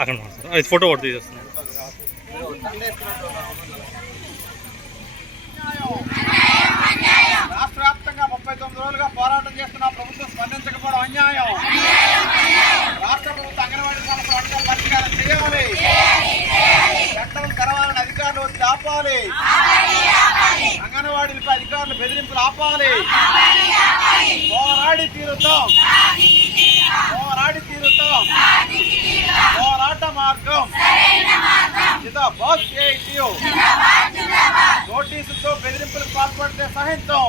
అక్కడ అది ఫోటో ఒకటి తీసేస్తున్నాను. రాష్ట్ర వ్యాప్తంగా 39 రోజులుగా పోరాటం చేస్తున్న ప్రభుత్వం స్పందించకపోవడం అన్యాయం. రాష్ట్ర ప్రభుత్వ అంగన్వాడీ సంస్థ అడ్డాలు పరిష్కారం చేయాలి. సెంటర్లు తెరవాలని అధికారులు వచ్చి ఆపాలి. అంగన్వాడీలపై అధికారులు బెదిరింపులు ఆపాలి. పోరాడి తీరుతాం, పోరాడి తీరుతాం. పోరాట మార్గం నోటీసులతో బెదిరింపులకు పాల్పడితే సహించం.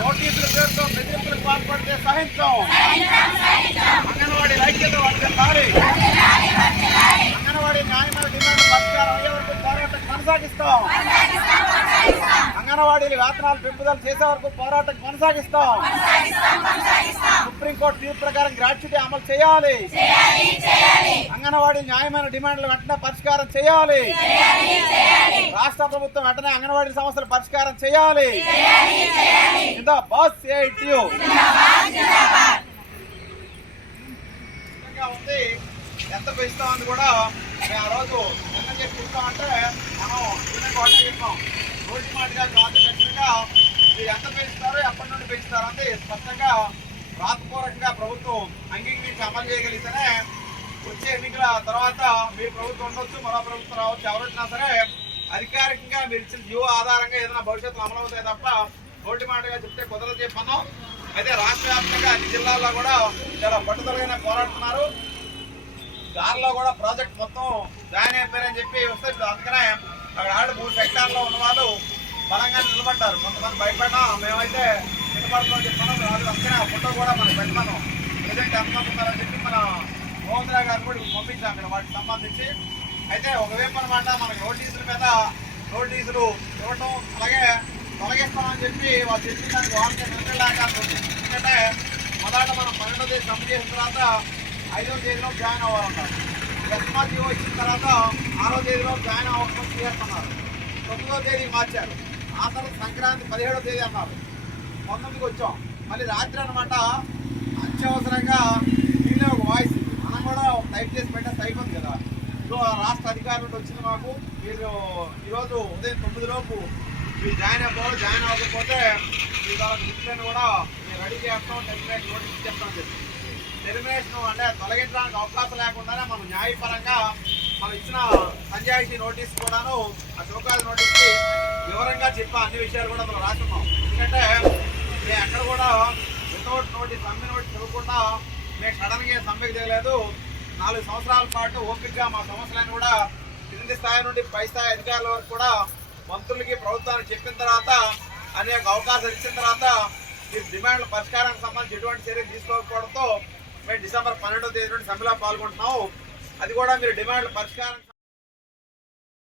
నోటీసుల పేరుతో బెదిరింపులకు పాల్పడితే సహించం. అంగన్వాడీ ఐక్యత వర్ధిల్లాలి. అంగన్వాడీ న్యాయమైన డిమాండ్ పరిష్కారం అయ్యే వరకు పోరాటం కొనసాగిస్తాం. అంగన్వాడీలు వేతనాలు పెంపుదల చేసే వరకు పోరాటం కొనసాగిస్తాం. సుప్రీంకోర్టు తీర్పు ప్రకారం గ్రాట్యుటీ అమలు చేయాలి. అంగన్వాడీ న్యాయమైన డిమాండ్లు వెంటనే పరిష్కారం చేయాలి. రాష్ట్ర ప్రభుత్వం వెంటనే అంగన్వాడీ సమస్యలు పరిష్కారం చేయాలి. ఉంది ఎంత పెంచుతామని కూడా మేము ఆ రోజు ఎంత చెప్పి ఇస్తామంటే మనం ఒకటే చెప్పాం. రోజు మాటగా కాదు, ఖచ్చితంగా మీరు ఎంత పెంచుతారో ఎప్పటి నుండి పెంచుతారో అంటే స్పష్టంగా రాతపూర్వకంగా ప్రభుత్వం అంగీకరించి అమలు చేయగలిగితేనే వచ్చే ఎన్నికల తర్వాత మీ ప్రభుత్వం ఉండొచ్చు, మరో ప్రభుత్వం రావచ్చు, ఎవరొచ్చినా సరే అధికారికంగా మీరు ఇచ్చిన జీవో ఆధారంగా ఏదైనా భవిష్యత్తులో అమలు అవుతాయి తప్ప నోటి మాటగా చెప్తే కుదరదు చెప్పన్నాం. అయితే రాష్ట్ర వ్యాప్తంగా అన్ని జిల్లాల్లో కూడా చాలా పట్టుదలగానే పోరాడుతున్నారు. దారిలో కూడా ప్రాజెక్ట్ మొత్తం జాయిన్ అయిపోయారని చెప్పి వస్తే అందుకనే అక్కడ 3 సెక్టార్లో ఉన్న వాళ్ళు బలంగా నిలబడ్డారు. కొంతమంది భయపడినా మేమైతే నిలబడతామని చెప్పాను. వాళ్ళు అందుకనే ఆ ఫోటో కూడా మనం పెట్టమన్నాం. ప్రజెంట్ ఎంతమంది ఉన్నారని చెప్పి మన మోహన్ రావు గారు కూడా పంపించాం అక్కడ వాటికి సంబంధించి. అయితే ఒకవైపు అనమాట మనకు నోటీసుల మీద నోటీసులు ఇవ్వటం, అలాగే తొలగిస్తామని చెప్పి వాళ్ళు చెప్పిన దానికి వాళ్ళకి నిలబడలేక ఎందుకంటే మొదట మనం 12వ తేదీ సమ్మె చేసిన తర్వాత 5వ తేదీలో జాయిన్ అవ్వాలన్నారు. జీవో ఇచ్చిన తర్వాత 6వ తేదీలో జాయిన్ అవ్వకుండా చేస్తున్నారు. 9వ తేదీ మార్చారు. ఆ తర్వాత సంక్రాంతి 17వ తేదీ అన్నారు. 19కి వచ్చాం. మళ్ళీ రాత్రి అనమాట అత్యవసరంగా వీళ్ళే ఒక వాయిస్ మనం కూడా టైప్ చేసి పెట్టేస్తే అయిపోతుంది కదా. సో రాష్ట్ర అధికారుల నుండి వచ్చింది మాకు, మీరు ఈరోజు ఉదయం 9 లోపు మీరు జాయిన్ అవ్వకపోతే మీ ద్వారా డిసిప్లిన్ కూడా మేము రెడీ చేస్తాం, టెర్మినేషన్ నోటీస్ ఇచ్చేస్తామని చెప్పి. టెర్మినేషన్ అంటే తొలగించడానికి అవకాశం లేకుండానే మనం న్యాయపరంగా మనం ఇచ్చిన పంచాయతీ నోటీస్ కూడాను ఆ చౌకాల నోటీస్కి వివరంగా చెప్పా అన్ని విషయాలు కూడా మనం రాస్తున్నాం. ఎందుకంటే మేము ఎక్కడ కూడా వితౌట్ నోటీస్ సమ్మె నోటీస్ ఇవ్వకుండా మేము సడన్గా సమ్మెకి దిగలేదు. 4 సంవత్సరాల పాటు ఓపికగా మా సమస్యలను కూడా కింది స్థాయి నుండి పై స్థాయి అధికారుల వరకు కూడా మంత్రులకి ప్రభుత్వానికి చెప్పిన తర్వాత అనేక అవకాశాలు ఇచ్చిన తర్వాత మీరు డిమాండ్ల పరిష్కారానికి సంబంధించి ఎటువంటి చర్యలు తీసుకోకపోవడంతో మేము డిసెంబర్ 12వ తేదీ నుండి సమ్మెలో పాల్గొంటున్నాము. అది కూడా మీరు డిమాండ్ల పరిష్కారం